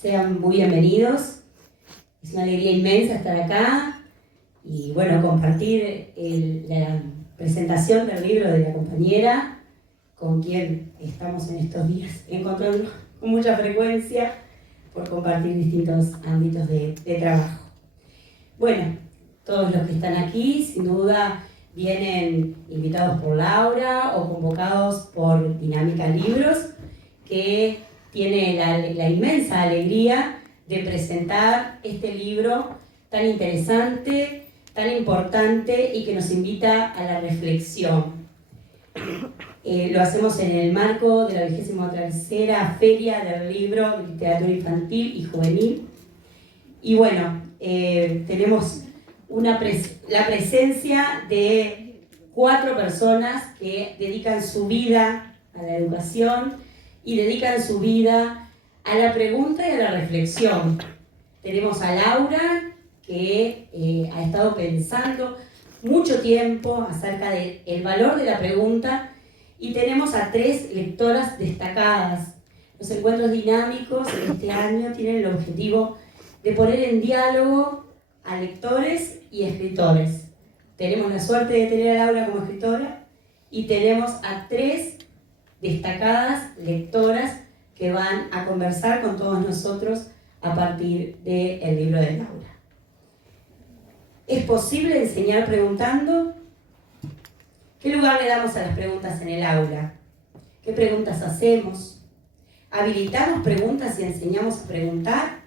Sean muy bienvenidos. Es una alegría inmensa estar acá y bueno, compartir la presentación del libro de la compañera con quien estamos en estos días encontrándonos con mucha frecuencia por compartir distintos ámbitos de trabajo. Bueno, todos los que están aquí sin duda vienen invitados por Laura o convocados por Dinámica Libros, que tiene la inmensa alegría de presentar este libro tan interesante, tan importante y que nos invita a la reflexión. Lo hacemos en el marco de la 23ª Feria del Libro de Literatura Infantil y Juvenil. Y bueno, tenemos la presencia de 4 personas que dedican su vida a la educación y dedican su vida a la pregunta y a la reflexión. Tenemos a Laura, que ha estado pensando mucho tiempo acerca del valor de la pregunta, y tenemos a 3 lectoras destacadas. Los encuentros dinámicos este año tienen el objetivo de poner en diálogo a lectores y escritores. Tenemos la suerte de tener a Laura como escritora y tenemos a 3 destacadas lectoras que van a conversar con todos nosotros a partir del libro de Laura. ¿Es posible enseñar preguntando? ¿Qué lugar le damos a las preguntas en el aula? ¿Qué preguntas hacemos? ¿Habilitamos preguntas y enseñamos a preguntar?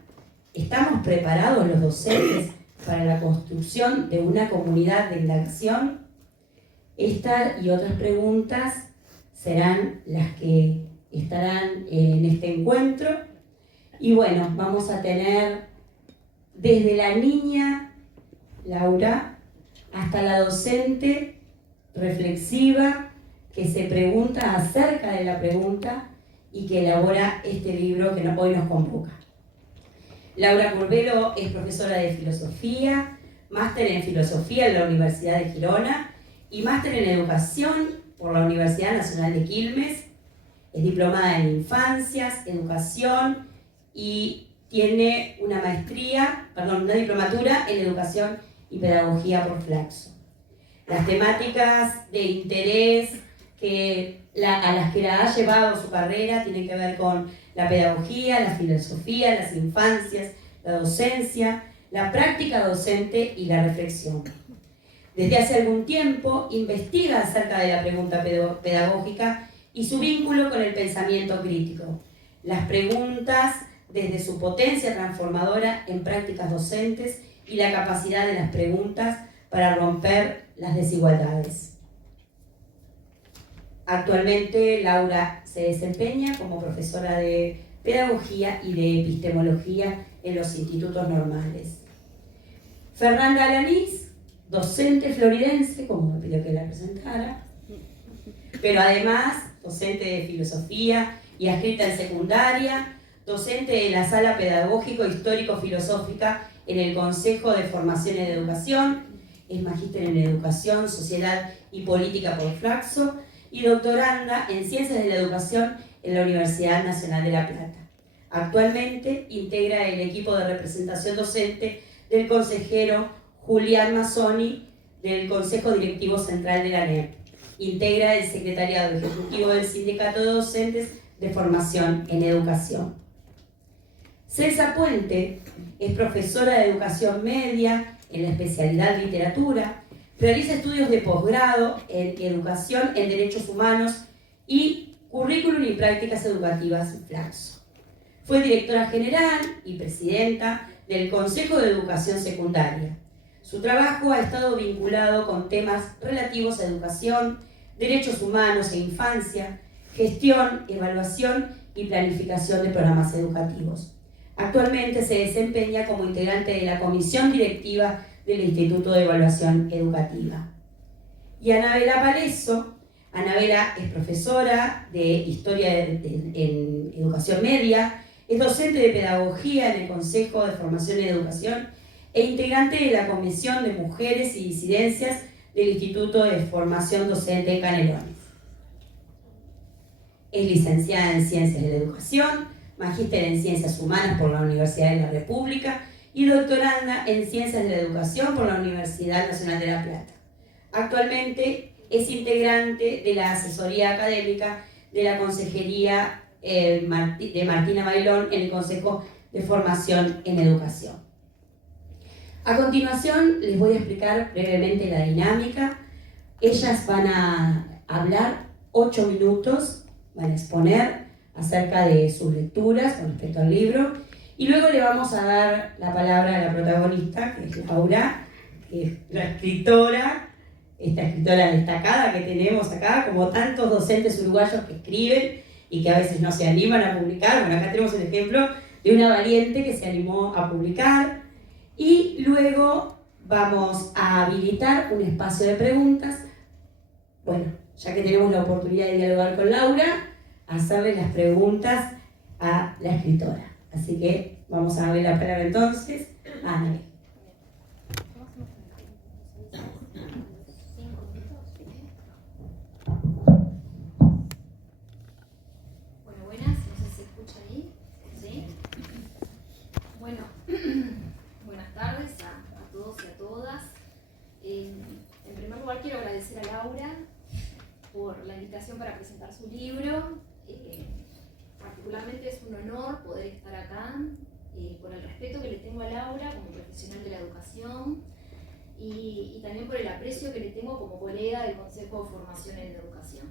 ¿Estamos preparados los docentes para la construcción de una comunidad de indagación? Estas y otras preguntas serán las que estarán en este encuentro. Y bueno, vamos a tener desde la niña Laura hasta la docente reflexiva que se pregunta acerca de la pregunta y que elabora este libro que hoy nos convoca. Laura Curvelo es profesora de filosofía, máster en filosofía en la Universidad de Girona y máster en educación por la Universidad Nacional de Quilmes. Es diplomada en infancias, educación y tiene una diplomatura en educación y pedagogía por Flaxo. Las temáticas de interés a las que la ha llevado su carrera tienen que ver con la pedagogía, la filosofía, las infancias, la docencia, la práctica docente y la reflexión. Desde hace algún tiempo investiga acerca de la pregunta pedagógica y su vínculo con el pensamiento crítico. Las preguntas desde su potencia transformadora en prácticas docentes y la capacidad de las preguntas para romper las desigualdades. Actualmente Laura se desempeña como profesora de pedagogía y de epistemología en los institutos normales. Fernanda Alanís, docente floridense, como me pidió que la presentara, pero además docente de filosofía y adscrita en secundaria, docente de la Sala Pedagógico Histórico-Filosófica en el Consejo de Formación en Educación, es magíster en Educación, Sociedad y Política por Flaxo y doctoranda en Ciencias de la Educación en la Universidad Nacional de La Plata. Actualmente integra el equipo de representación docente del consejero Julián Mazzoni del Consejo Directivo Central de la ANEP. Integra el secretariado ejecutivo del Sindicato de Docentes de Formación en Educación. Celsa Puente es profesora de educación media en la especialidad literatura, realiza estudios de posgrado en educación en derechos humanos y currículum y prácticas educativas en Flaxo. Fue directora general y presidenta del Consejo de Educación Secundaria. Su trabajo ha estado vinculado con temas relativos a educación, derechos humanos e infancia, gestión, evaluación y planificación de programas educativos. Actualmente se desempeña como integrante de la Comisión Directiva del Instituto de Evaluación Educativa. Y Anabela Palesso. Anabela es profesora de Historia en Educación Media, es docente de Pedagogía en el Consejo de Formación en Educación e integrante de la Comisión de Mujeres y Disidencias del Instituto de Formación Docente Canelones. Es licenciada en Ciencias de la Educación, magíster en Ciencias Humanas por la Universidad de la República y doctoranda en Ciencias de la Educación por la Universidad Nacional de La Plata. Actualmente es integrante de la asesoría académica de la Consejería de Martina Bailón en el Consejo de Formación en Educación. A continuación les voy a explicar brevemente la dinámica. Ellas van a hablar 8 minutos, van a exponer acerca de sus lecturas con respecto al libro y luego le vamos a dar la palabra a la protagonista, que es Laura, que es la escritora, esta escritora destacada que tenemos acá, como tantos docentes uruguayos que escriben y que a veces no se animan a publicar. Bueno, acá tenemos el ejemplo de una valiente que se animó a publicar. Y luego vamos a habilitar un espacio de preguntas. Bueno, ya que tenemos la oportunidad de dialogar con Laura, hacerle las preguntas a la escritora. Así que vamos a darle la palabra entonces a Ana. Bueno, buenas, no sé si se escucha ahí. ¿Sí? Bueno, buenas tardes a todos y a todas. En primer lugar quiero agradecer a Laura por la invitación para presentar su libro. Particularmente es un honor poder estar acá, por el respeto que le tengo a Laura como profesional de la educación y también por el aprecio que le tengo como colega del Consejo de Formación en Educación.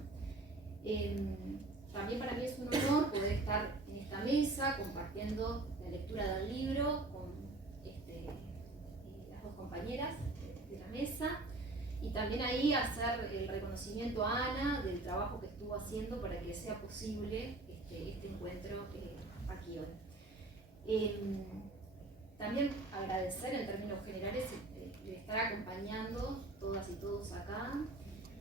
También para mí es un honor poder estar en esta mesa compartiendo la lectura del libro con las dos compañeras de la mesa y también ahí hacer el reconocimiento a Ana del trabajo que estuvo haciendo para que sea posible este encuentro aquí hoy. También agradecer en términos generales de estar acompañando todas y todos acá,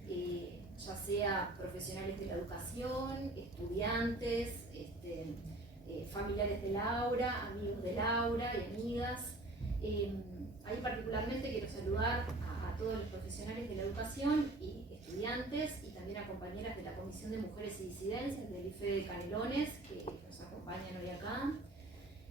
ya sea profesionales de la educación, estudiantes, familiares de Laura, amigos de Laura y amigas. Ahí particularmente quiero saludar a todos los profesionales de la educación y estudiantes y también a compañeras de la Comisión de Mujeres y Disidencias del IFE de Canelones que nos acompañan hoy acá.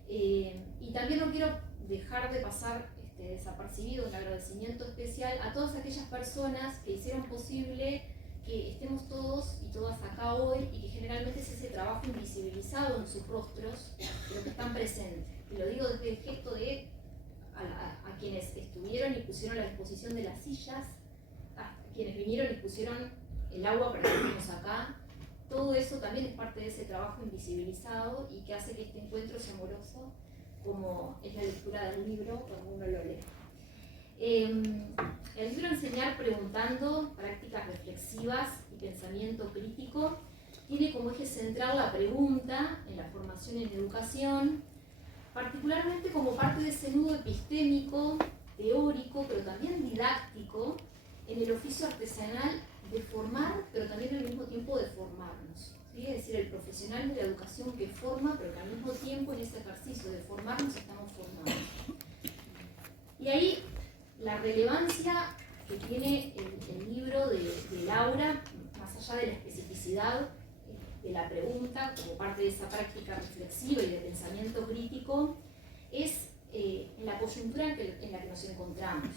Y también no quiero dejar de pasar desapercibido un agradecimiento especial a todas aquellas personas que hicieron posible que estemos todos y todas acá hoy y que generalmente es ese trabajo invisibilizado en sus rostros, pero que están presentes. Y lo digo desde el gesto de a quienes estuvieron y pusieron a la disposición de las sillas, a quienes vinieron y pusieron el agua para que estemos acá. Todo eso también es parte de ese trabajo invisibilizado y que hace que este encuentro sea amoroso, como es la lectura del libro cuando uno lo lee. El libro Enseñar Preguntando, prácticas reflexivas y pensamiento crítico, tiene como eje central la pregunta en la formación en educación, particularmente como parte de ese nudo epistémico, teórico, pero también didáctico, en el oficio artesanal de formar, pero también al mismo tiempo de formarnos. ¿Sí? Es decir, el profesional de la educación que forma, pero que al mismo tiempo en ese ejercicio de formarnos estamos formados. Y ahí la relevancia que tiene el libro de Laura, más allá de la especificidad de la pregunta, como parte de esa práctica reflexiva y de pensamiento crítico, es en la coyuntura en la que nos encontramos.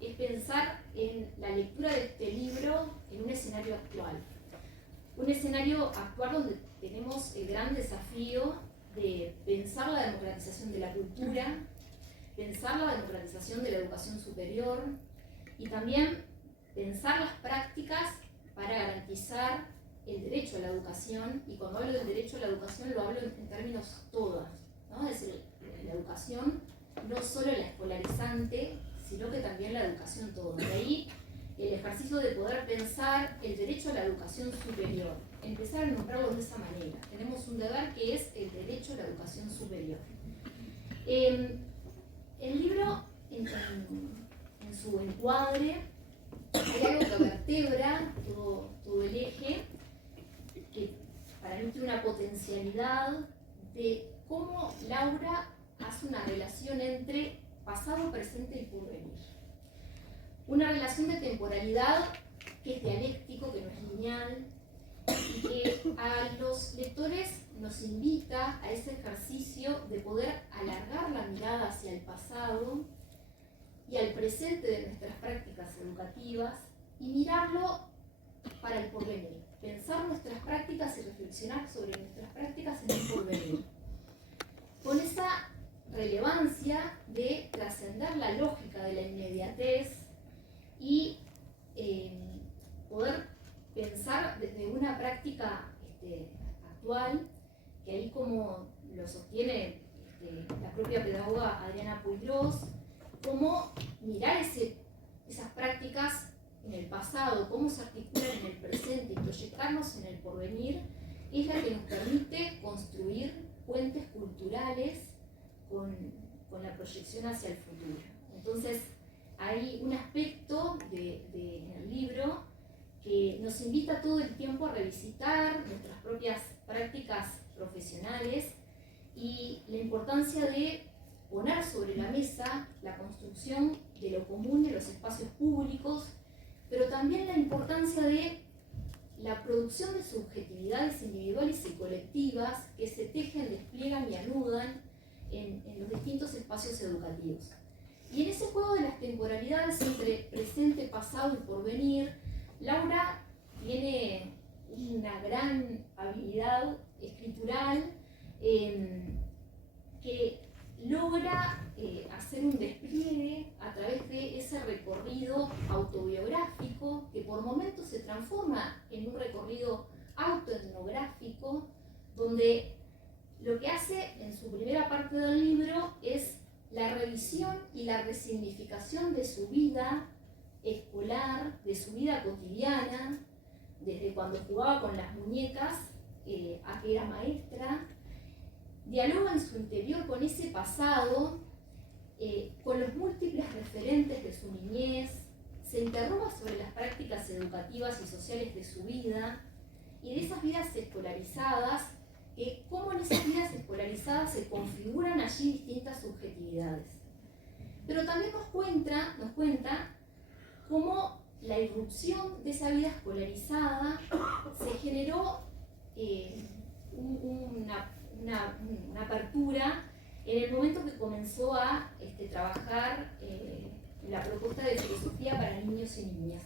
Es pensar en la lectura de este libro en un escenario actual. Un escenario actual donde tenemos el gran desafío de pensar la democratización de la cultura, pensar la democratización de la educación superior y también pensar las prácticas para garantizar el derecho a la educación. Y cuando hablo del derecho a la educación lo hablo en términos todas, ¿no? Es decir, la educación no solo la escolarizante, sino que también la educación toda. De ahí el ejercicio de poder pensar el derecho a la educación superior, empezar a nombrarlo de esa manera. Tenemos un deber que es el derecho a la educación superior. El libro, en su encuadre, hay algo que vertebra todo el eje, que para mí tiene una potencialidad de cómo Laura hace una relación entre pasado, presente y porvenir. Una relación de temporalidad que es dialéctico, que no es lineal, y que a los lectores nos invita a ese ejercicio de poder alargar la mirada hacia el pasado y al presente de nuestras prácticas educativas y mirarlo para el porvenir. Pensar nuestras prácticas y reflexionar sobre nuestras prácticas en el porvenir. Con esa relevancia de trascender la lógica de la inmediatez y poder pensar desde una práctica actual, que ahí como lo sostiene la propia pedagoga Adriana Puigros, cómo mirar esas prácticas en el pasado, cómo se articulan en el presente y proyectarnos en el porvenir, es la que nos permite construir puentes culturales con la proyección hacia el futuro. Entonces, hay un aspecto en el libro que nos invita todo el tiempo a revisitar nuestras propias prácticas profesionales y la importancia de poner sobre la mesa la construcción de lo común de los espacios públicos, pero también la importancia de la producción de subjetividades individuales y colectivas que se tejen, despliegan y anudan en los distintos espacios educativos. Y en ese juego de las temporalidades entre presente, pasado y porvenir, Laura tiene una gran habilidad escritural que logra hacer un despliegue a través de ese recorrido autobiográfico que por momentos se transforma en un recorrido autoetnográfico, donde lo que hace en su primera parte del libro es la revisión y la resignificación de su vida escolar, de su vida cotidiana, desde cuando jugaba con las muñecas a que era maestra. Dialoga en su interior con ese pasado, con los múltiples referentes de su niñez, se interroga sobre las prácticas educativas y sociales de su vida y de esas vidas escolarizadas, que cómo en esas vidas escolarizadas se configuran allí distintas subjetividades. Pero también nos cuenta cómo la irrupción de esa vida escolarizada se generó una apertura en el momento que comenzó a trabajar la propuesta de filosofía para niños y niñas.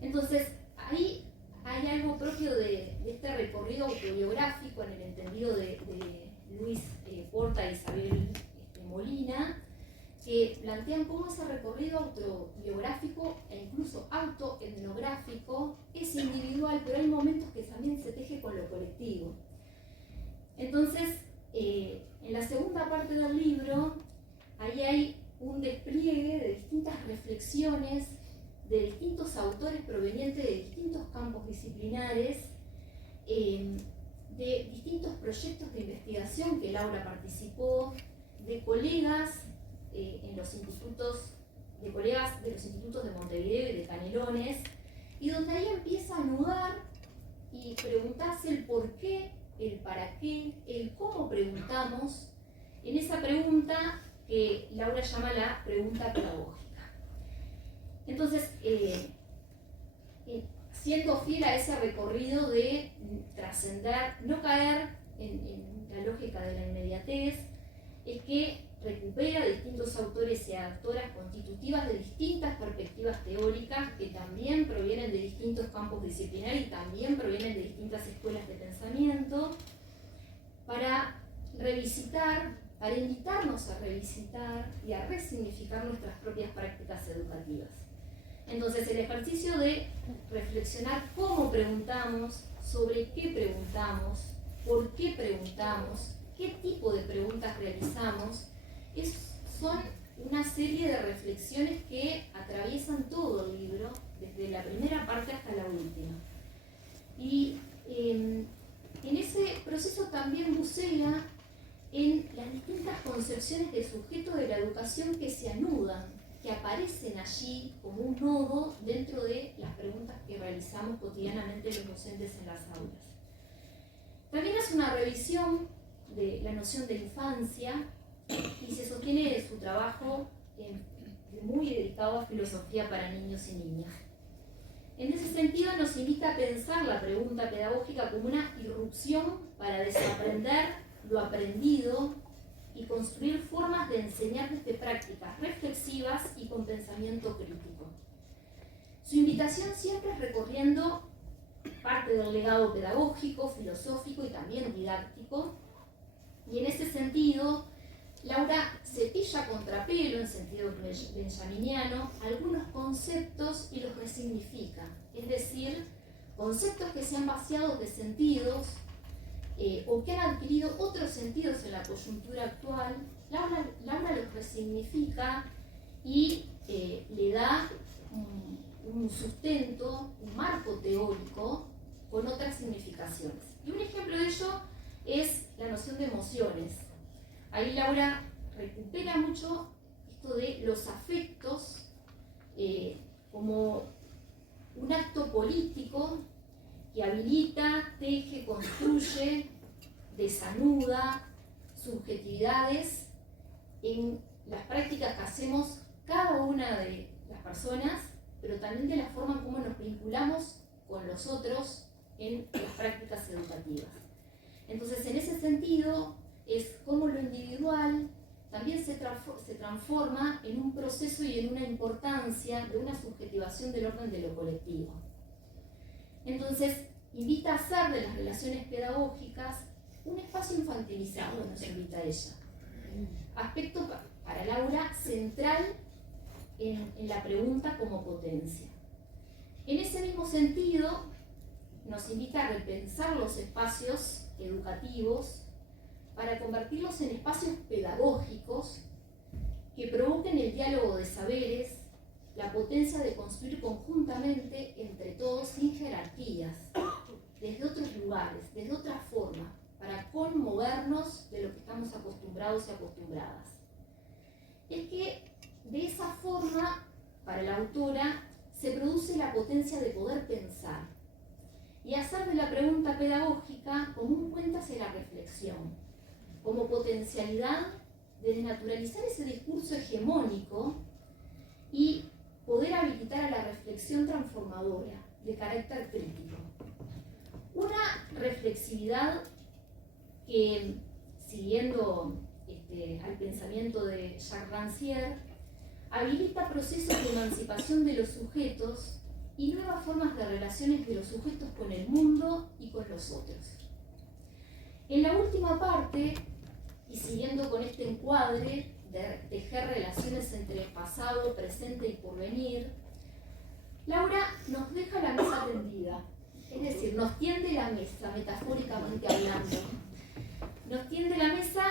Entonces, ahí hay algo propio de este recorrido autobiográfico en el entendido de Luis Porta y Isabel Molina, que plantean cómo ese recorrido autobiográfico e incluso autoetnográfico es individual, pero hay momentos que también se teje con lo colectivo. Entonces, en la segunda parte del libro, ahí hay un despliegue de distintas reflexiones de distintos autores provenientes de distintos campos disciplinares, de distintos proyectos de investigación que Laura participó, de colegas en los institutos, de colegas de los institutos de Montevideo y de Canelones, y donde ahí empieza a anudar y preguntarse el por qué, el para qué, el cómo preguntamos, en esa pregunta que Laura llama la pregunta pedagógica. Entonces, siendo fiel a ese recorrido de trascender, no caer en la lógica de la inmediatez, es que recupera distintos autores y autoras constitutivas de distintas perspectivas teóricas que también provienen de distintos campos disciplinarios y también provienen de distintas escuelas de pensamiento, para revisitar, para invitarnos a revisitar y a resignificar nuestras propias prácticas educativas. Entonces, el ejercicio de reflexionar cómo preguntamos, sobre qué preguntamos, por qué preguntamos, qué tipo de preguntas realizamos, son una serie de reflexiones que atraviesan todo el libro, desde la primera parte hasta la última. Y en ese proceso también bucea en las distintas concepciones de sujeto de la educación que se anudan, que aparecen allí como un nodo dentro de las preguntas que realizamos cotidianamente los docentes en las aulas. También hace una revisión de la noción de infancia y se sostiene su trabajo muy dedicado a filosofía para niños y niñas. En ese sentido nos invita a pensar la pregunta pedagógica como una irrupción para desaprender lo aprendido y construir formas de enseñar desde prácticas reflexivas y con pensamiento crítico. Su invitación siempre es recorriendo parte del legado pedagógico, filosófico y también didáctico, y en ese sentido Laura cepilla a contrapelo, en sentido benjaminiano, algunos conceptos y los resignifica, es decir, conceptos que se han vaciado de sentidos o que han adquirido otros sentidos en la coyuntura actual. Laura los resignifica y le da un sustento, un marco teórico con otras significaciones. Y un ejemplo de ello es la noción de emociones. Ahí Laura recupera mucho esto de los afectos como un acto político que habilita, teje, construye, desanuda subjetividades en las prácticas que hacemos cada una de las personas, pero también de la forma en cómo nos vinculamos con los otros en las prácticas educativas. Entonces, en ese sentido, es cómo lo individual también se transforma en un proceso y en una importancia de una subjetivación del orden de lo colectivo. Entonces, invita a hacer de las relaciones pedagógicas un espacio infantilizado, nos invita a ella. Aspecto para Laura central en la pregunta como potencia. En ese mismo sentido, nos invita a repensar los espacios educativos para convertirlos en espacios pedagógicos que provoquen el diálogo de saberes, la potencia de construir conjuntamente entre todos sin jerarquías, desde otros lugares, desde otra forma, para conmovernos de lo que estamos acostumbrados y acostumbradas. Es que de esa forma, para la autora, se produce la potencia de poder pensar y hacer de la pregunta pedagógica como un puente hacia la reflexión, como potencialidad de desnaturalizar ese discurso hegemónico y poder habilitar a la reflexión transformadora de carácter crítico. Una reflexividad que, siguiendo al pensamiento de Jacques Rancière, habilita procesos de emancipación de los sujetos y nuevas formas de relaciones de los sujetos con el mundo y con los otros. En la última parte, y siguiendo con este encuadre de tejer relaciones entre pasado, presente y porvenir, Laura nos deja la mesa tendida, es decir, nos tiende la mesa, metafóricamente hablando. Nos tiende la mesa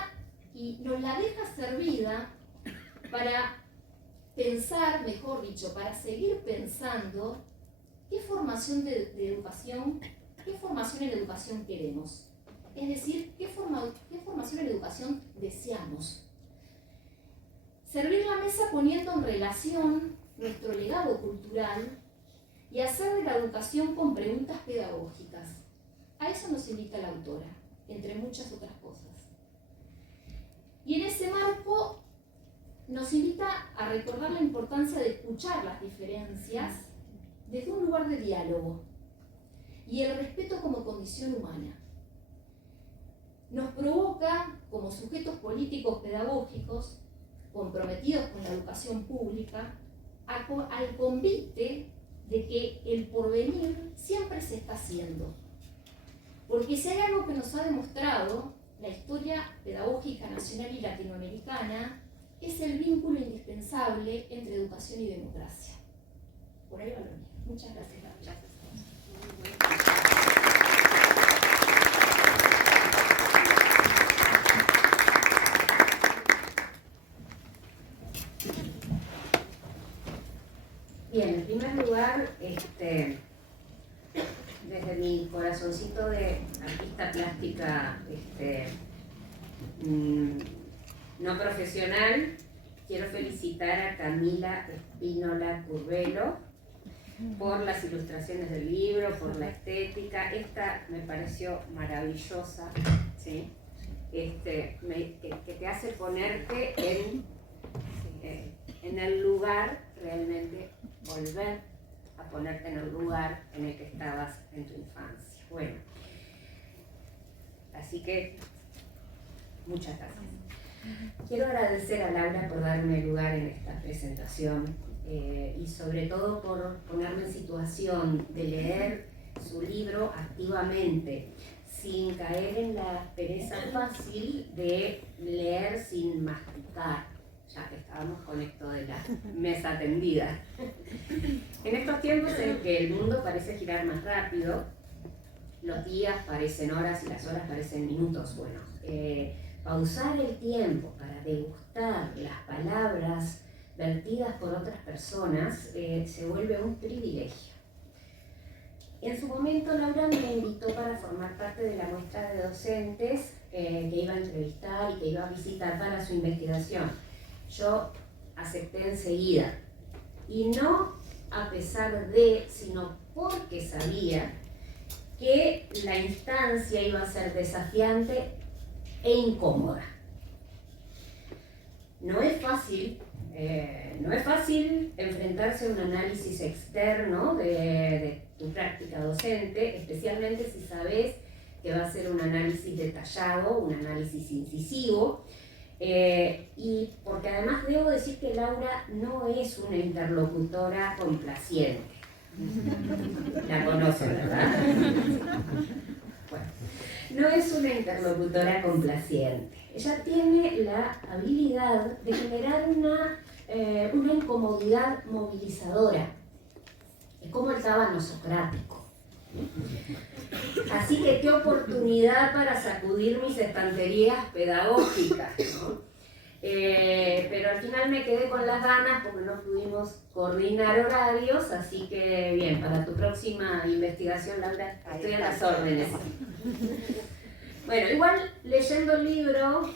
y nos la deja servida para pensar, mejor dicho, para seguir pensando qué formación de educación, qué formación en educación queremos. Es decir, qué formación en educación deseamos. Servir la mesa poniendo en relación nuestro legado cultural y hacer de la educación con preguntas pedagógicas. A eso nos invita la autora, entre muchas otras cosas. Y en ese marco nos invita a recordar la importancia de escuchar las diferencias desde un lugar de diálogo y el respeto como condición humana. Nos provoca, como sujetos políticos pedagógicos comprometidos con la educación pública, al convite de que el porvenir siempre se está haciendo. Porque si hay algo que nos ha demostrado la historia pedagógica nacional y latinoamericana, es el vínculo indispensable entre educación y democracia. Por ahí va lo mío. Muchas gracias. Bien, en primer lugar, desde mi corazoncito de artista plástica no profesional, quiero felicitar a Camila Espínola Curvelo por las ilustraciones del libro, por la estética. Esta me pareció maravillosa, ¿sí? Que te hace ponerte en el lugar, realmente volver a ponerte en el lugar en el que estabas en tu infancia. Bueno, así que muchas gracias. Quiero agradecer a Laura por darme lugar en esta presentación y sobre todo por ponerme en situación de leer su libro activamente, sin caer en la pereza fácil de leer sin masticar, ya que estábamos con esto de la mesa tendida. En estos tiempos en que el mundo parece girar más rápido, los días parecen horas y las horas parecen minutos, bueno, pausar el tiempo para degustar las palabras vertidas por otras personas se vuelve un privilegio. En su momento, Laura me invitó para formar parte de la muestra de docentes que iba a entrevistar y que iba a visitar para su investigación. Yo acepté enseguida, y no a pesar de, sino porque sabía que la instancia iba a ser desafiante e incómoda. No es fácil enfrentarse a un análisis externo de tu práctica docente, especialmente si sabes que va a ser un análisis detallado, un análisis incisivo, y porque además debo decir que Laura no es una interlocutora complaciente. La conocen, ¿verdad? Bueno, no es una interlocutora complaciente. Ella tiene la habilidad de generar una incomodidad movilizadora. Es como el tábano socrático. Así que qué oportunidad para sacudir mis estanterías pedagógicas, ¿no? Pero al final me quedé con las ganas porque no pudimos coordinar horarios, así que bien, para tu próxima investigación, Laura, estoy a las órdenes. Bueno, igual leyendo el libro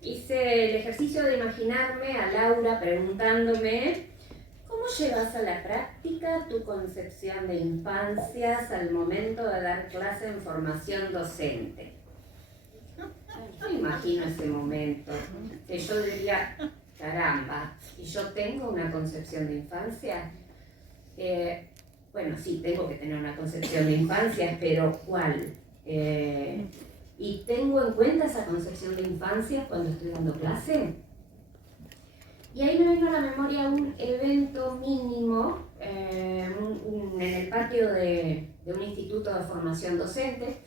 hice el ejercicio de imaginarme a Laura preguntándome ¿cómo llevas a la práctica tu concepción de infancias al momento de dar clase en formación docente? No me imagino ese momento, que yo diría, caramba, ¿y yo tengo una concepción de infancia? Bueno, sí, tengo que tener una concepción de infancia, pero ¿cuál? ¿Y tengo en cuenta esa concepción de infancia cuando estoy dando clase? Y ahí me vino a la memoria un evento mínimo en el patio de un instituto de formación docente.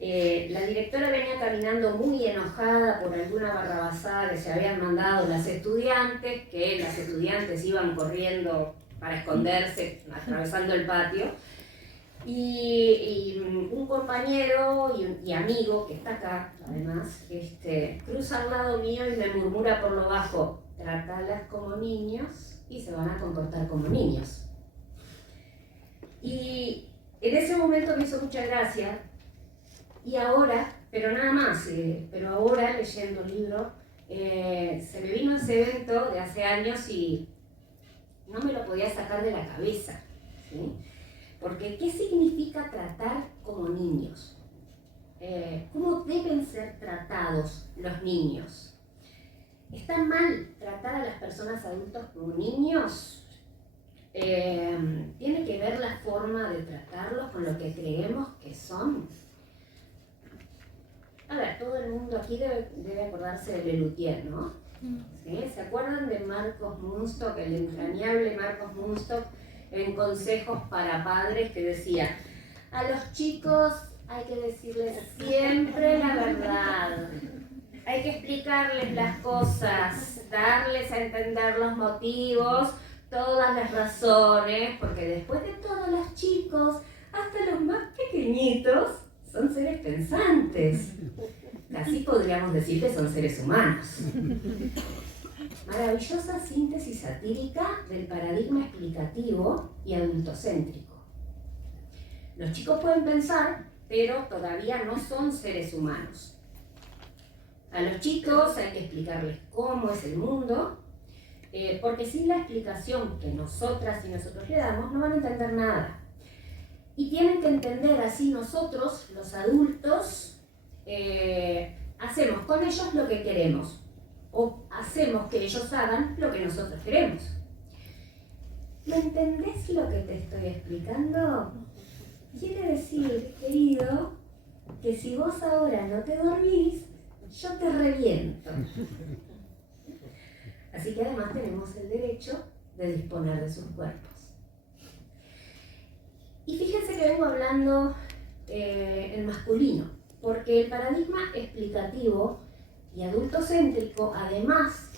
La directora venía caminando muy enojada por alguna barrabasada que se habían mandado las estudiantes, que las estudiantes iban corriendo para esconderse, atravesando el patio. Y un compañero y amigo que está acá, además, cruza al lado mío y me murmura por lo bajo: trátalas como niños y se van a comportar como niños. Y en ese momento me hizo mucha gracia, y ahora, pero nada más, pero ahora leyendo el libro, se me vino ese evento de hace años y no me lo podía sacar de la cabeza, ¿sí? Porque ¿qué significa tratar como niños? ¿Cómo deben ser tratados los niños? ¿Está mal tratar a las personas adultas como niños? ¿Tiene que ver la forma de tratarlos con lo que creemos que son? A ver, todo el mundo aquí debe acordarse de Lelutier, ¿no? ¿Sí? ¿Se acuerdan de Marcos Munstock, el entrañable Marcos Munstock, en Consejos para Padres, que decía: a los chicos hay que decirles siempre la verdad, hay que explicarles las cosas, darles a entender los motivos, todas las razones, porque después de todos los chicos, hasta los más pequeñitos, son seres pensantes. Casi podríamos decir que son seres humanos. Maravillosa síntesis satírica del paradigma explicativo y adultocéntrico. Los chicos pueden pensar, pero todavía no son seres humanos. A los chicos hay que explicarles cómo es el mundo, porque sin la explicación que nosotras y nosotros le damos, no van a entender nada. Y tienen que entender así nosotros, los adultos, hacemos con ellos lo que queremos, o hacemos que ellos hagan lo que nosotros queremos. ¿Me entendés lo que te estoy explicando? Quiere decir, querido, que si vos ahora no te dormís, yo te reviento. Así que además tenemos el derecho de disponer de sus cuerpos. Y fíjense que vengo hablando en masculino, porque el paradigma explicativo y adultocéntrico además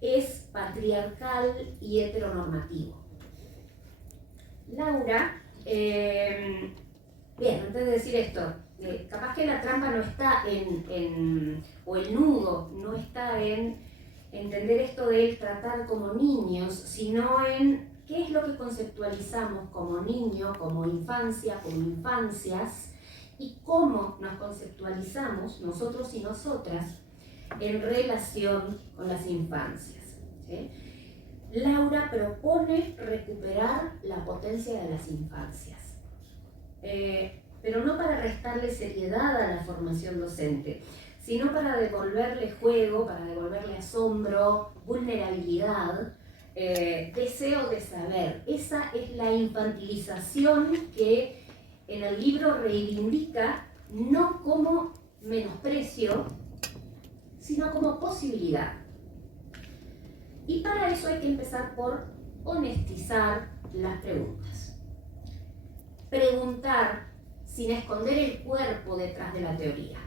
es patriarcal y heteronormativo. Laura, bien, antes de decir esto, capaz que la trampa no está o el nudo no está en entender esto de tratar como niños, sino en qué es lo que conceptualizamos como niño, como infancia, como infancias, y cómo nos conceptualizamos nosotros y nosotras en relación con las infancias, ¿sí? Laura propone recuperar la potencia de las infancias, pero no para restarle seriedad a la formación docente, sino para devolverle juego, para devolverle asombro, vulnerabilidad, deseo de saber. Esa es la infantilización que en el libro reivindica no como menosprecio, sino como posibilidad. Y para eso hay que empezar por honestizar las preguntas. Preguntar sin esconder el cuerpo detrás de la teoría.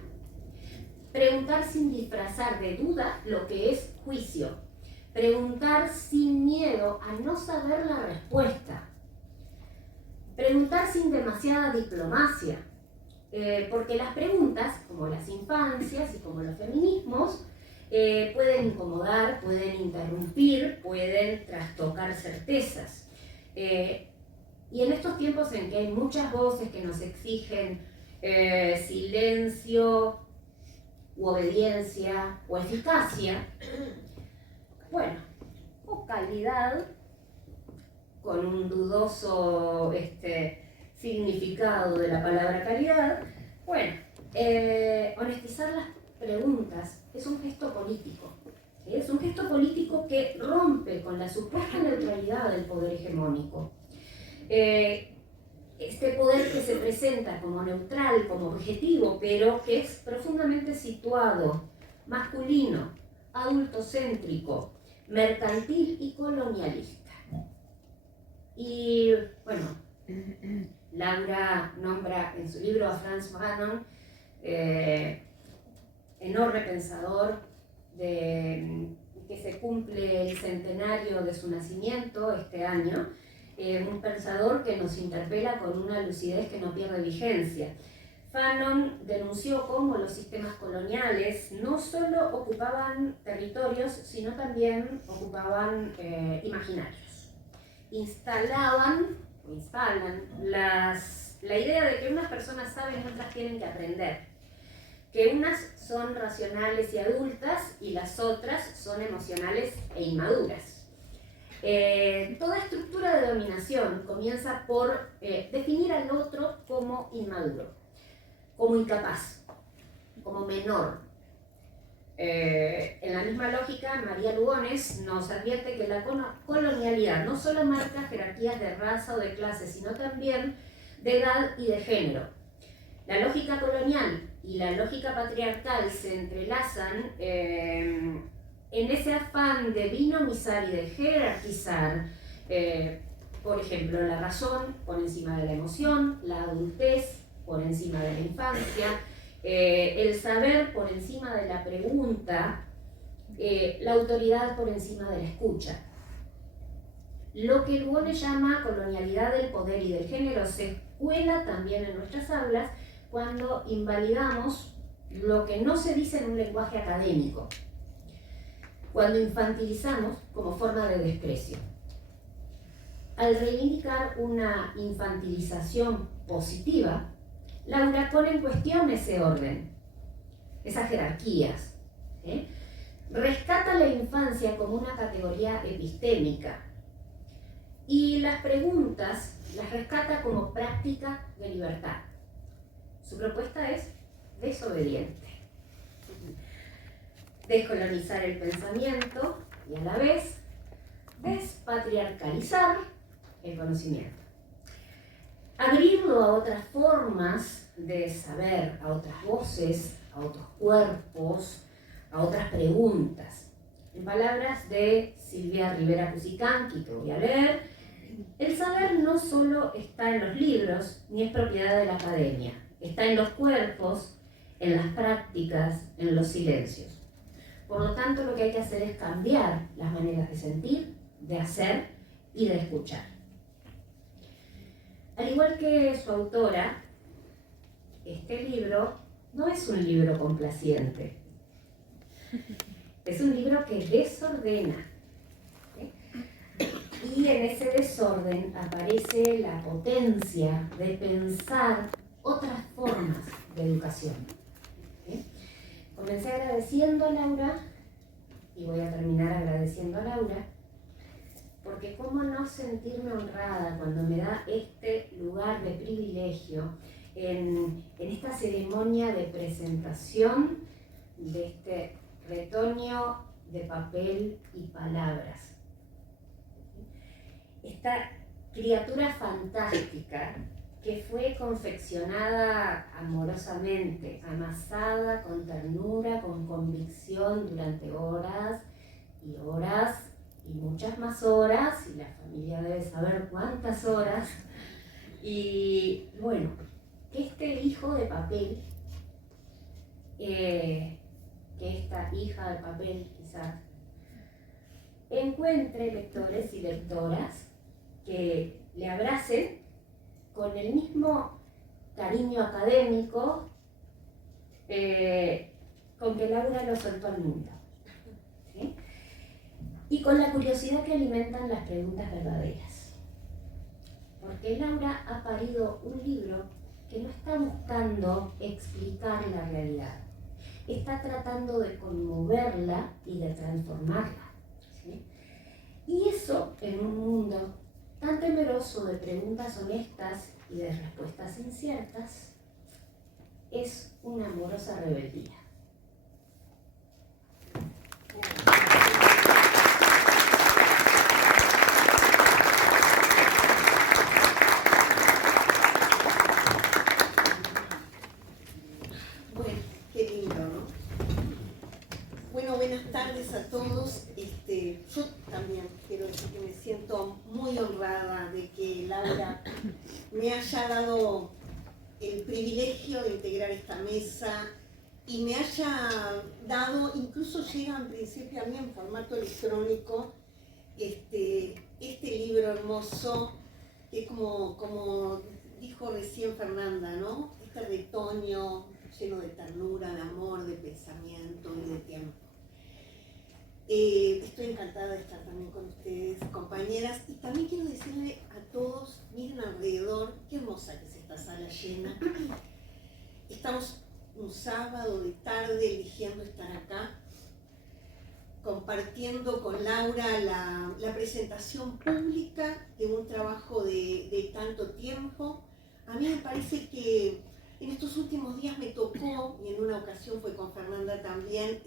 Preguntar sin disfrazar de duda lo que es juicio. Preguntar sin miedo a no saber la respuesta. Preguntar sin demasiada diplomacia. Porque las preguntas, como las infancias y como los feminismos, pueden incomodar, pueden interrumpir, pueden trastocar certezas. Y en estos tiempos en que hay muchas voces que nos exigen silencio, u obediencia, o eficacia, bueno, o calidad, con un dudoso significado de la palabra calidad, bueno, honestizar las preguntas es un gesto político. ¿Sí? Es un gesto político que rompe con la supuesta neutralidad del poder hegemónico. Este poder que se presenta como neutral, como objetivo, pero que es profundamente situado, masculino, adultocéntrico, mercantil y colonialista. Y bueno, Laura nombra en su libro a Frantz Fanon, enorme pensador que se cumple el centenario de su nacimiento este año, un pensador que nos interpela con una lucidez que no pierde vigencia. Fanon denunció cómo los sistemas coloniales no solo ocupaban territorios, sino también ocupaban imaginarios. Instalan la idea de que unas personas saben y otras tienen que aprender, que unas son racionales y adultas y las otras son emocionales e inmaduras. Toda estructura de dominación comienza por definir al otro como inmaduro, como incapaz, como menor. En la misma lógica, María Lugones nos advierte que la colonialidad no solo marca jerarquías de raza o de clase, sino también de edad y de género. La lógica colonial y la lógica patriarcal se entrelazan en ese afán de binomizar y de jerarquizar, por ejemplo, la razón por encima de la emoción, la adultez por encima de la infancia, el saber por encima de la pregunta, la autoridad por encima de la escucha. Lo que Lugones llama colonialidad del poder y del género se cuela también en nuestras aulas cuando invalidamos lo que no se dice en un lenguaje académico, cuando infantilizamos como forma de desprecio. Al reivindicar una infantilización positiva, Laura pone en cuestión ese orden, esas jerarquías. Rescata la infancia como una categoría epistémica y las preguntas las rescata como práctica de libertad. Su propuesta es desobediente. Descolonizar el pensamiento y a la vez despatriarcalizar el conocimiento. Abrirlo a otras formas de saber, a otras voces, a otros cuerpos, a otras preguntas. En palabras de Silvia Rivera Cusicanqui, que voy a leer, el saber no solo está en los libros, ni es propiedad de la academia. Está en los cuerpos, en las prácticas, en los silencios. Por lo tanto, lo que hay que hacer es cambiar las maneras de sentir, de hacer y de escuchar. Al igual que su autora, este libro no es un libro complaciente. Es un libro que desordena. Y en ese desorden aparece la potencia de pensar otras formas de educación. Comencé agradeciendo a Laura y voy a terminar agradeciendo a Laura, porque cómo no sentirme honrada cuando me da este lugar de privilegio en esta ceremonia de presentación de este retoño de papel y palabras. Esta criatura fantástica que fue confeccionada amorosamente, amasada con ternura, con convicción durante horas y horas y muchas más horas, y la familia debe saber cuántas horas. Y bueno, que este hijo de papel, que esta hija de papel quizás, encuentre lectores y lectoras que le abracen con el mismo cariño académico con que Laura lo soltó al mundo, ¿sí? Y con la curiosidad que alimentan las preguntas verdaderas. Porque Laura ha parido un libro que no está buscando explicar la realidad, está tratando de conmoverla y de transformarla, ¿sí? Y eso en un mundo tan temeroso de preguntas honestas y de respuestas inciertas, es una amorosa rebeldía. Bueno, qué lindo, ¿no? Bueno, buenas tardes a todos. Yo también quiero decir que me siento muy honrada de que Laura me haya dado el privilegio de integrar esta mesa y me haya dado, incluso llega en principio a mí en formato electrónico, este libro hermoso, que como dijo recién Fernanda, ¿no? Este retoño lleno de ternura, de amor, de pensamiento y de tiempo. Estoy encantada de estar también con ustedes, compañeras, y también quiero decirle a todos, miren alrededor, qué hermosa que es esta sala llena. Estamos un sábado de tarde eligiendo estar acá, compartiendo con Laura la presentación pública de un trabajo de tanto tiempo. A mí me parece que en estos últimos días me tocó, y en una ocasión fue con Fernanda también,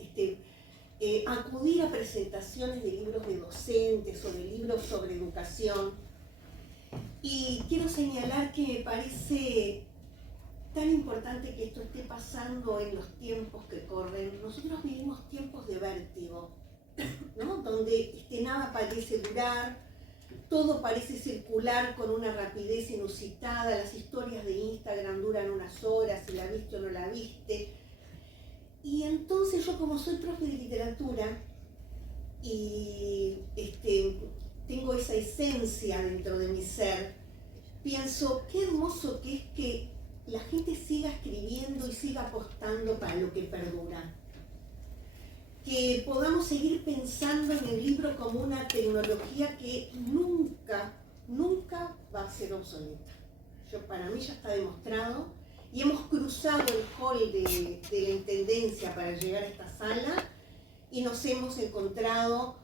acudir a presentaciones de libros de docentes o de libros sobre educación. Y quiero señalar que me parece tan importante que esto esté pasando en los tiempos que corren. Nosotros vivimos tiempos de vértigo, ¿no? Donde nada parece durar, todo parece circular con una rapidez inusitada, las historias de Instagram duran unas horas, si la viste o no la viste. Y entonces yo, como soy profe de literatura y tengo esa esencia dentro de mi ser, pienso qué hermoso que es que la gente siga escribiendo y siga apostando para lo que perdura. Que podamos seguir pensando en el libro como una tecnología que nunca va a ser obsoleta. Para mí ya está demostrado y hemos cruzado el hall de la Intendencia para llegar a esta sala y nos hemos encontrado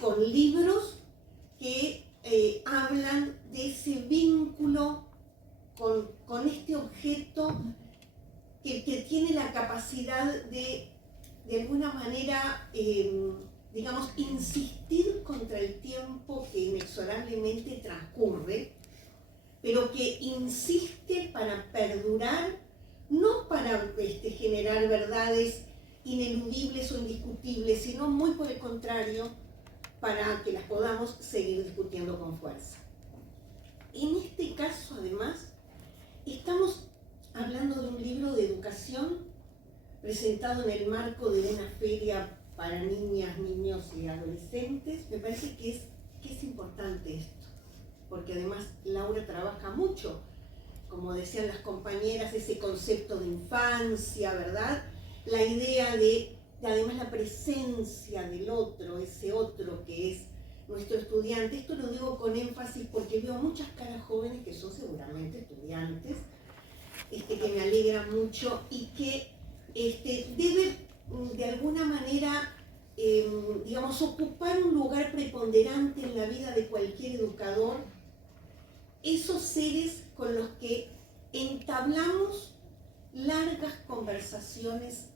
con libros que hablan de ese vínculo con este objeto que tiene la capacidad de alguna manera, digamos, insistir con contra el tiempo que inexorablemente transcurre, pero que insiste para perdurar, no para generar verdades ineludibles o indiscutibles, sino muy por el contrario, para que las podamos seguir discutiendo con fuerza. En este caso, además, estamos hablando de un libro de educación presentado en el marco de una feria para niñas, niños y adolescentes. Me parece que es importante esto, porque además Laura trabaja mucho, como decían las compañeras, ese concepto de infancia, ¿verdad? La idea de además la presencia del otro, ese otro que es nuestro estudiante. Esto lo digo con énfasis porque veo muchas caras jóvenes que son seguramente estudiantes, que me alegran mucho y que debe de alguna manera, digamos, ocupar un lugar preponderante en la vida de cualquier educador, esos seres con los que entablamos largas conversaciones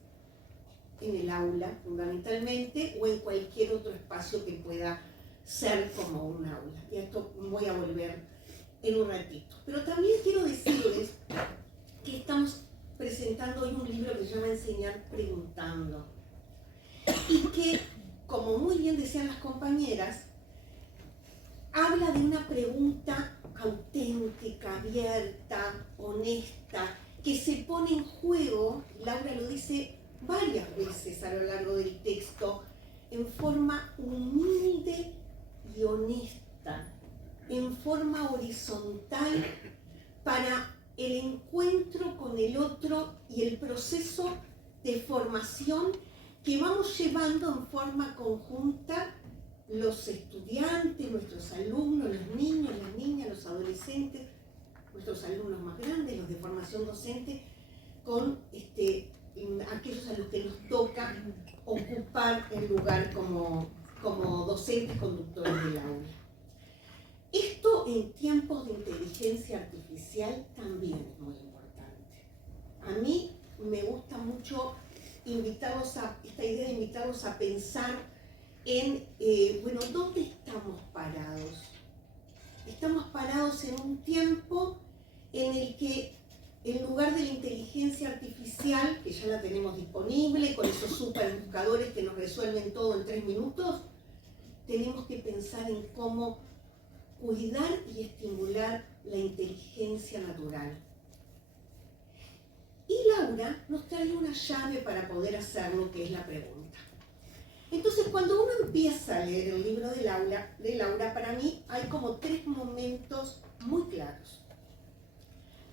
en el aula, fundamentalmente, o en cualquier otro espacio que pueda ser como un aula. Y a esto voy a volver en un ratito. Pero también quiero decirles que estamos presentando hoy un libro que se llama Enseñar Preguntando. Y que, como muy bien decían las compañeras, habla de una pregunta auténtica, abierta, honesta, que se pone en juego, Laura lo dice varias veces a lo largo del texto, en forma humilde y honesta, en forma horizontal, para el encuentro con el otro y el proceso de formación que vamos llevando en forma conjunta los estudiantes, nuestros alumnos, los niños, las niñas, los adolescentes, nuestros alumnos más grandes, los de formación docente, con aquellos a los que nos toca ocupar el lugar como docentes conductores del aula. Esto en tiempos de inteligencia artificial también es muy importante. A mí me gusta mucho esta idea de invitarlos a pensar en, ¿dónde estamos parados? Estamos parados en un tiempo en el que en lugar de la inteligencia artificial, que ya la tenemos disponible, con esos superbuscadores que nos resuelven todo en 3 minutos, tenemos que pensar en cómo cuidar y estimular la inteligencia natural. Y Laura nos trae una llave para poder hacerlo, que es la pregunta. Entonces, cuando uno empieza a leer el libro de Laura, para mí hay como 3 momentos muy claros.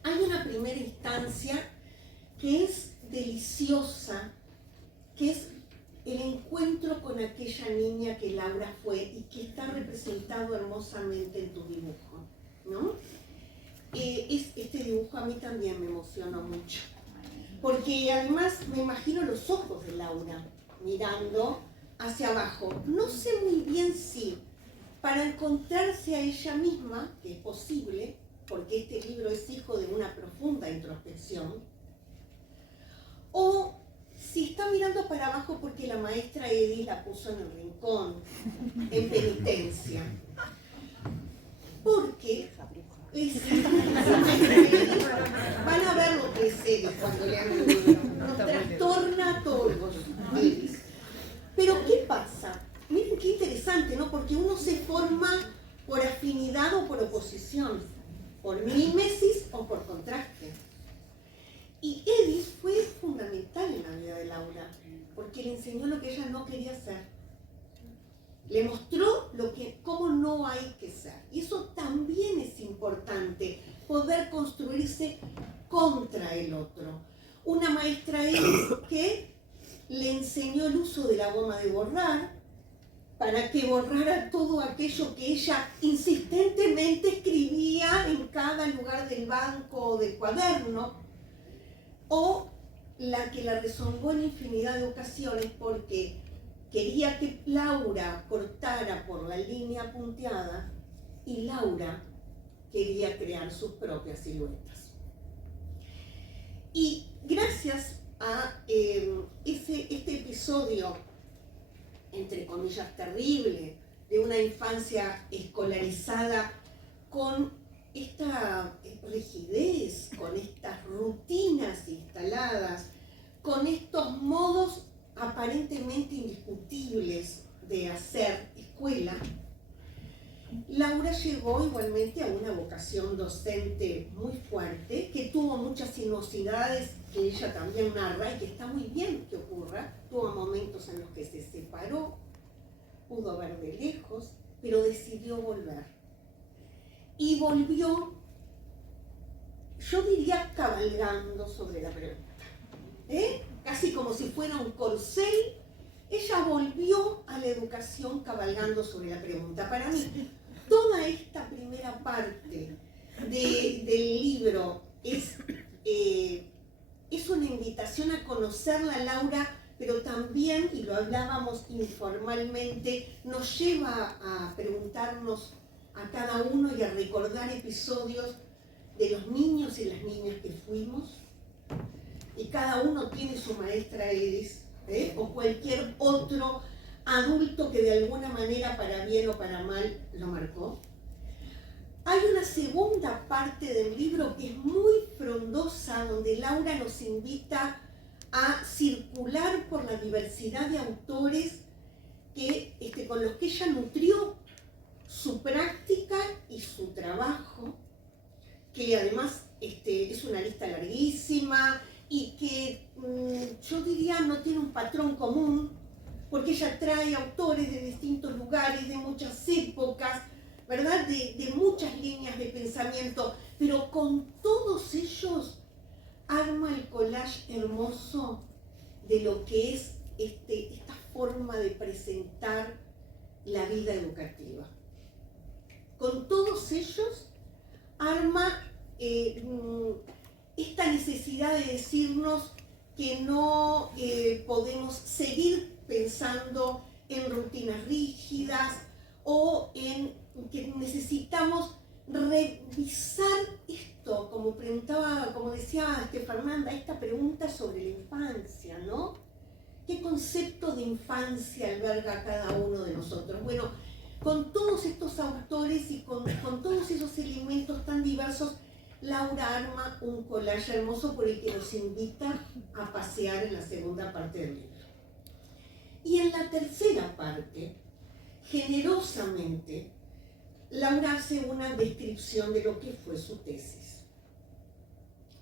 Hay una primera instancia que es deliciosa, que es el encuentro con aquella niña que Laura fue y que está representado hermosamente en tu dibujo, ¿no? Este dibujo a mí también me emocionó mucho, porque además me imagino los ojos de Laura mirando hacia abajo. No sé muy bien si para encontrarse a ella misma, que es posible, porque este libro es hijo de una profunda introspección, o si está mirando para abajo porque la maestra Edith la puso en el rincón, en penitencia. Porque van a ver lo que es Edith cuando lean el libro. Nos trastorna a todos, Edith. Pero ¿qué pasa? Miren qué interesante, ¿no? Porque uno se forma por afinidad o por oposición, por mímesis o por contraste. Y Edith fue fundamental en la vida de Laura, porque le enseñó lo que ella no quería hacer. Le mostró cómo no hay que ser. Y eso también es importante, poder construirse contra el otro. Una maestra Edith que le enseñó el uso de la goma de borrar para que borrara todo aquello que ella insistentemente escribía en cada lugar del banco o del cuaderno, o la que la rezongó en infinidad de ocasiones porque quería que Laura cortara por la línea punteada y Laura quería crear sus propias siluetas. Y gracias a este episodio, entre comillas, terrible, de una infancia escolarizada con esta rigidez, con estas rutinas instaladas, con estos modos aparentemente indiscutibles de hacer escuela, Laura llegó igualmente a una vocación docente muy fuerte, que tuvo muchas sinuosidades que ella también narra y que está muy bien que ocurra. Tuvo momentos en los que se separó, pudo ver de lejos, pero decidió volver. Y volvió, yo diría, cabalgando sobre la pregunta. Casi como si fuera un corcel, ella volvió a la educación cabalgando sobre la pregunta. Para mí, toda esta primera parte del libro es una invitación a conocerla a Laura, pero también, y lo hablábamos informalmente, nos lleva a preguntarnos a cada uno y a recordar episodios de los niños y las niñas que fuimos. Y cada uno tiene su maestra Edis, o cualquier otro adulto que de alguna manera, para bien o para mal, lo marcó. Hay una segunda parte del libro que es muy frondosa, donde Laura nos invita a circular por la diversidad de autores con los que ella nutrió su práctica y su trabajo, que además es una lista larguísima y que yo diría no tiene un patrón común, porque ella trae autores de distintos lugares, de muchas épocas, ¿verdad? De muchas líneas de pensamiento, pero con todos ellos arma el collage hermoso de lo que es esta forma de presentar la vida educativa. Con todos ellos arma esta necesidad de decirnos que no podemos seguir pensando en rutinas rígidas o en que necesitamos revisar esto, como decía Fernanda, esta pregunta sobre la infancia, ¿no? ¿Qué concepto de infancia alberga cada uno de nosotros? Bueno, con todos estos autores y con todos esos elementos tan diversos, Laura arma un collage hermoso por el que nos invita a pasear en la segunda parte del libro. Y en la tercera parte, generosamente, Laura hace una descripción de lo que fue su tesis.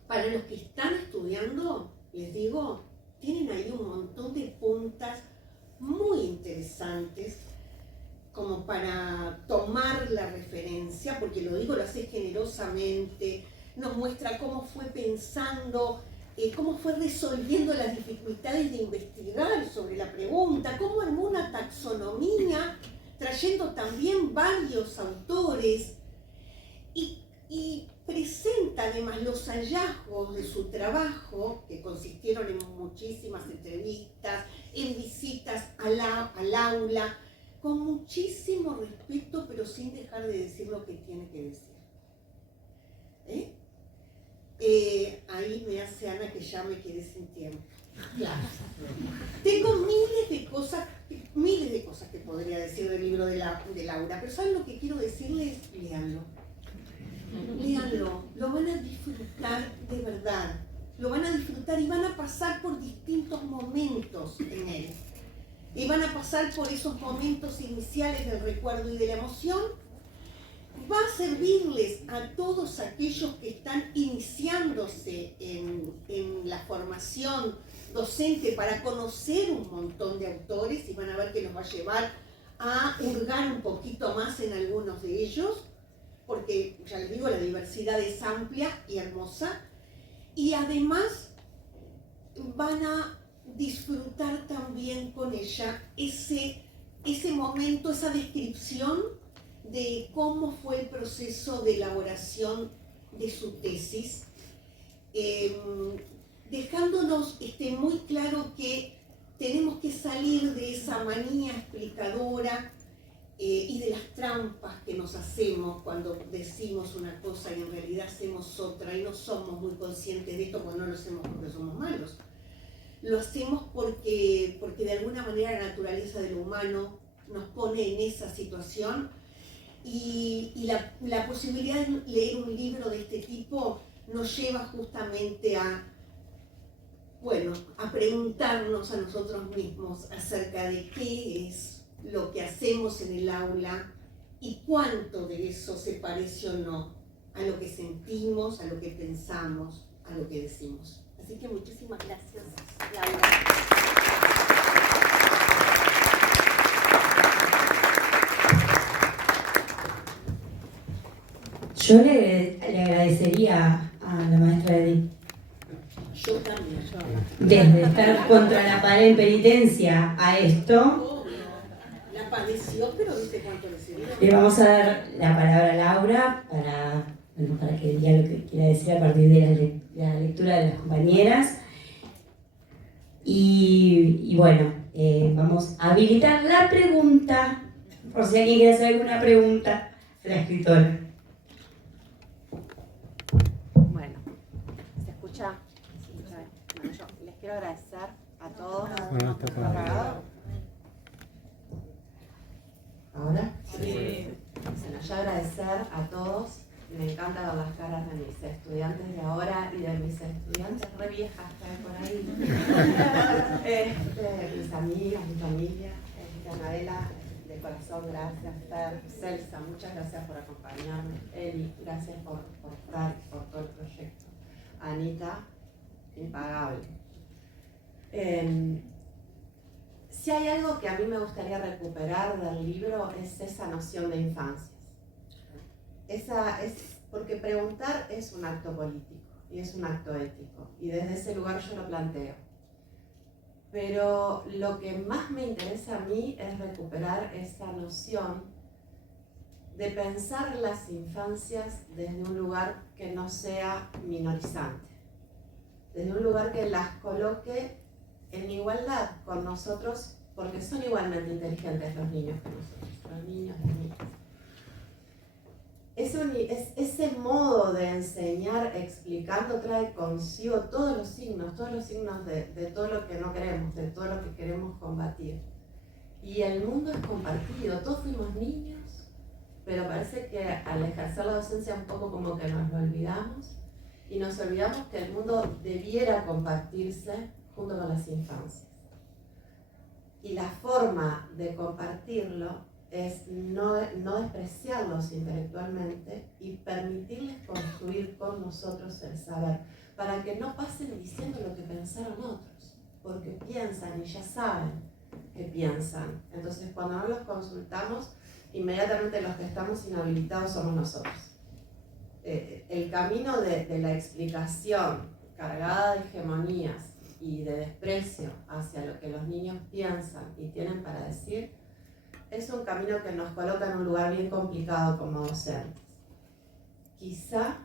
Para los que están estudiando, les digo, tienen ahí un montón de puntas muy interesantes como para tomar la referencia, porque lo hace generosamente, nos muestra cómo fue pensando, cómo fue resolviendo las dificultades de investigar sobre la pregunta, cómo armó una taxonomía, trayendo también varios autores, y presenta además los hallazgos de su trabajo, que consistieron en muchísimas entrevistas, en visitas al aula, con muchísimo respeto, pero sin dejar de decir lo que tiene que decir. Ahí me hace Ana que ya me quedé sin tiempo. Claro. Tengo miles de cosas que podría decir del libro de Laura, pero ¿saben lo que quiero decirles? Léanlo. Léanlo, lo van a disfrutar de verdad. Lo van a disfrutar y van a pasar por distintos momentos en él. Y van a pasar por esos momentos iniciales del recuerdo y de la emoción. Va a servirles a todos aquellos que están iniciándose en la formación docente para conocer un montón de autores, y van a ver que los va a llevar a hurgar un poquito más en algunos de ellos, porque ya les digo, la diversidad es amplia y hermosa, y además van a disfrutar también con ella ese momento, esa descripción de cómo fue el proceso de elaboración de su tesis, dejándonos muy claro que tenemos que salir de esa manía explicadora y de las trampas que nos hacemos cuando decimos una cosa y en realidad hacemos otra, y no somos muy conscientes de esto, porque no lo hacemos porque somos malos. Lo hacemos porque de alguna manera la naturaleza de lo humano nos pone en esa situación y la posibilidad de leer un libro de este tipo nos lleva justamente a preguntarnos a nosotros mismos acerca de qué es lo que hacemos en el aula y cuánto de eso se parece o no a lo que sentimos, a lo que pensamos, a lo que decimos. Así que muchísimas gracias, Laura. Yo le agradecería a la maestra Edith, Yo también. desde estar contra la pared en penitencia a esto. La padeció, pero viste cuánto le sirvió. Le vamos a dar la palabra a Laura para que diga lo que quiera decir a partir de la lectura de las compañeras. Y bueno, vamos a habilitar la pregunta, por si alguien quiere hacer alguna pregunta a la escritora. Bueno, ¿se escucha? Bueno, yo les quiero agradecer a todos. ¿Está apagado? ¿Ahora? Sí. Bueno, yo agradecer a todos. Me encanta ver las caras de mis estudiantes de ahora y de mis estudiantes re viejas que hay por ahí. Mis amigas, mi familia, Anabela, de corazón, gracias. Fer, Celsa, muchas gracias por acompañarme. Eli, gracias por estar, por todo el proyecto. Anita, impagable. Si hay algo que a mí me gustaría recuperar del libro es esa noción de infancias. Porque preguntar es un acto político y es un acto ético, y desde ese lugar yo lo planteo. Pero lo que más me interesa a mí es recuperar esa noción de pensar las infancias desde un lugar que no sea minorizante, desde un lugar que las coloque en igualdad con nosotros, porque son igualmente inteligentes los niños que nosotros, los niños, las niñas. Ese modo de enseñar explicando trae consigo todos los signos de todo lo que no queremos, de todo lo que queremos combatir. Y el mundo es compartido, todos fuimos niños, pero parece que al ejercer la docencia un poco como que nos lo olvidamos, y nos olvidamos que el mundo debiera compartirse junto con las infancias. Y la forma de compartirlo es no despreciarlos intelectualmente y permitirles construir con nosotros el saber, para que no pasen diciendo lo que pensaron otros, porque piensan y ya saben que piensan. Entonces, cuando no los consultamos, inmediatamente los que estamos inhabilitados somos nosotros. El camino de la explicación cargada de hegemonías y de desprecio hacia lo que los niños piensan y tienen para decir, es un camino que nos coloca en un lugar bien complicado como docentes. Quizá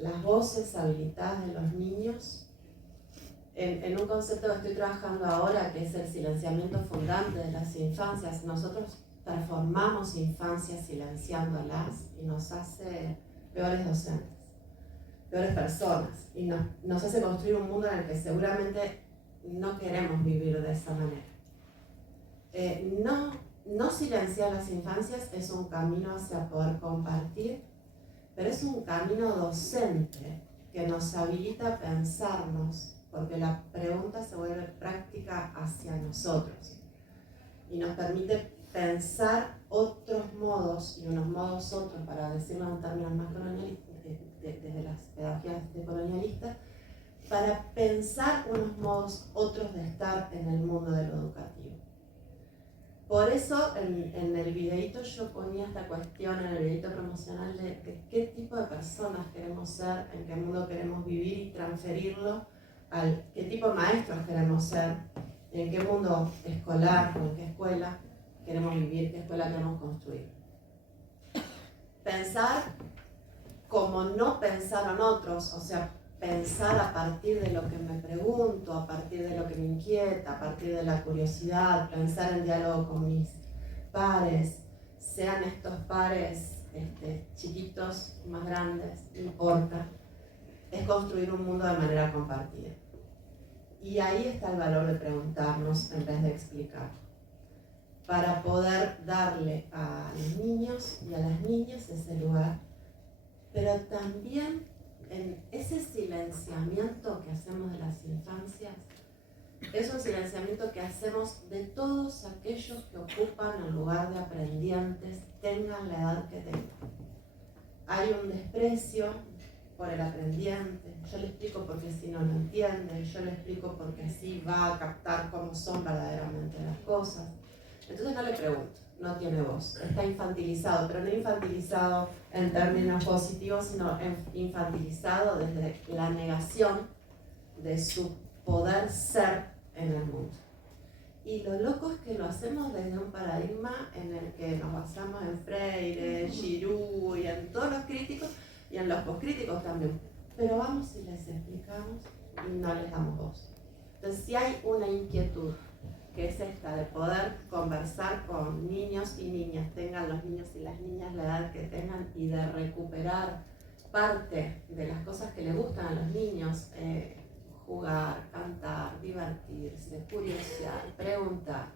las voces habilitadas de los niños, en un concepto que estoy trabajando ahora, que es el silenciamiento fundante de las infancias, nosotros transformamos infancias silenciándolas y nos hace peores docentes, peores personas, y nos hace construir un mundo en el que seguramente no queremos vivir de esa manera. No silenciar las infancias es un camino hacia poder compartir, pero es un camino docente que nos habilita a pensarnos, porque la pregunta se vuelve práctica hacia nosotros y nos permite pensar otros modos y unos modos otros, para decirlo en términos más colonialistas, desde las pedagogías decolonialistas, para pensar unos modos otros de estar en el mundo de lo educativo. Por eso en el videíto yo ponía esta cuestión, en el videíto promocional, de qué tipo de personas queremos ser, en qué mundo queremos vivir, y transferirlo al qué tipo de maestros queremos ser, en qué mundo escolar o en qué escuela queremos vivir, qué escuela queremos construir. Pensar como no pensaron otros, o sea, pensar a partir de lo que me pregunto, a partir de lo que me inquieta, a partir de la curiosidad, pensar en diálogo con mis pares, sean estos pares chiquitos, más grandes, no importa, es construir un mundo de manera compartida. Y ahí está el valor de preguntarnos en vez de explicar. para poder darle a los niños y a las niñas ese lugar, pero también en ese silenciamiento que hacemos de las infancias, es un silenciamiento que hacemos de todos aquellos que ocupan el lugar de aprendientes, tengan la edad que tengan. Hay un desprecio por el aprendiente, yo le explico porque si no lo entiende, yo le explico porque así va a captar cómo son verdaderamente las cosas. Entonces no le pregunto, no tiene voz, está infantilizado, pero no infantilizado en términos positivos, sino infantilizado desde la negación de su poder ser en el mundo. Y lo loco es que lo hacemos desde un paradigma en el que nos basamos en Freire, Giroux y en todos los críticos y en los poscríticos también. Pero vamos y les explicamos y no les damos voz. Entonces, si hay una inquietud, que es esta de poder conversar con niños y niñas, tengan los niños y las niñas la edad que tengan, y de recuperar parte de las cosas que les gustan a los niños, jugar, cantar, divertirse, curiosear, preguntar,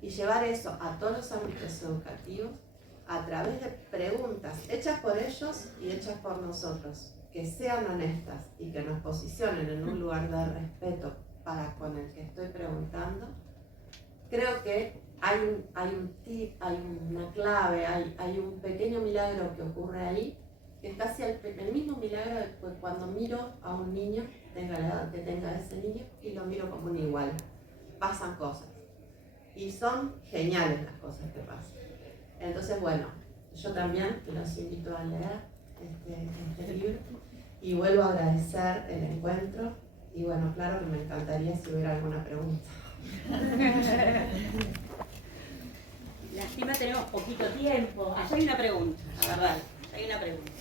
y llevar eso a todos los ámbitos educativos a través de preguntas hechas por ellos y hechas por nosotros, que sean honestas y que nos posicionen en un lugar de respeto para con el que estoy preguntando. Creo que hay un tip, hay una clave, hay un pequeño milagro que ocurre ahí, que es casi el mismo milagro de cuando miro a un niño, tenga la edad que tenga ese niño, y lo miro como un igual. Pasan cosas. Y son geniales las cosas que pasan. Entonces, bueno, yo también los invito a leer este libro, y vuelvo a agradecer el encuentro, y bueno, claro que me encantaría si hubiera alguna pregunta. Lástima, tenemos poquito tiempo. Allá hay una pregunta, la verdad. Hay una pregunta.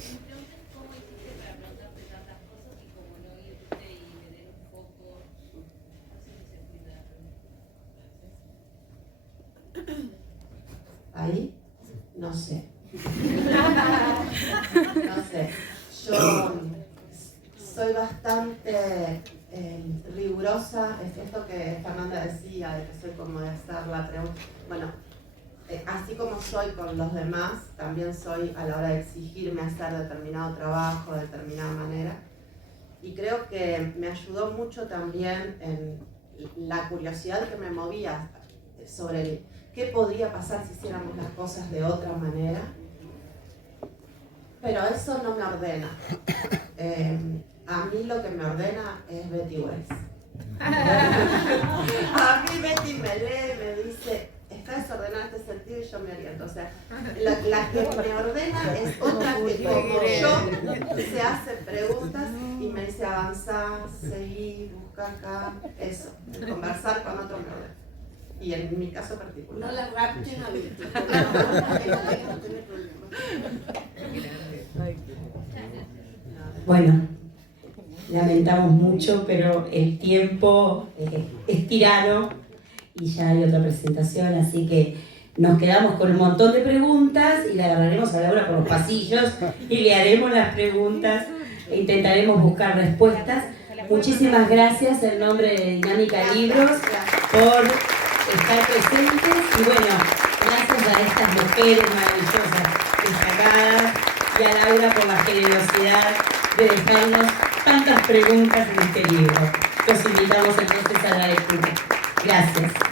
¿Cómo hiciste para preguntarte tantas cosas y como no irte y tener un poco? No sé si se entiende la pregunta. Ahí, no sé. No sé. Yo soy bastante rigurosa. Es esto que Fernanda decía, de que soy como de hacer la pregunta. Bueno, así como soy con los demás, también soy a la hora de exigirme hacer determinado trabajo de determinada manera. Y creo que me ayudó mucho también en la curiosidad que me movía sobre qué podría pasar si hiciéramos las cosas de otra manera. Pero eso no me ordena. A mí lo que me ordena es Betty Weiss. A mí Betty me lee, me dice, está desordenado este sentido, y yo me oriento. O sea, la que me ordena es otra que como yo se hace preguntas y me dice avanzar, seguir, buscar acá, eso, conversar con otro me ordena. Y en mi caso particular. No la rapten a Betty, no tener problemas. Bueno, lamentamos mucho, pero el tiempo es tirano y ya hay otra presentación, así que nos quedamos con un montón de preguntas y la agarraremos a Laura por los pasillos y le haremos las preguntas e intentaremos buscar respuestas. Muchísimas gracias en nombre de Dinámica Libros por estar presentes, y bueno, gracias a estas mujeres maravillosas destacadas y a Laura por la generosidad de dejarnos tantas preguntas en este libro. Los invitamos entonces a la lectura. Gracias.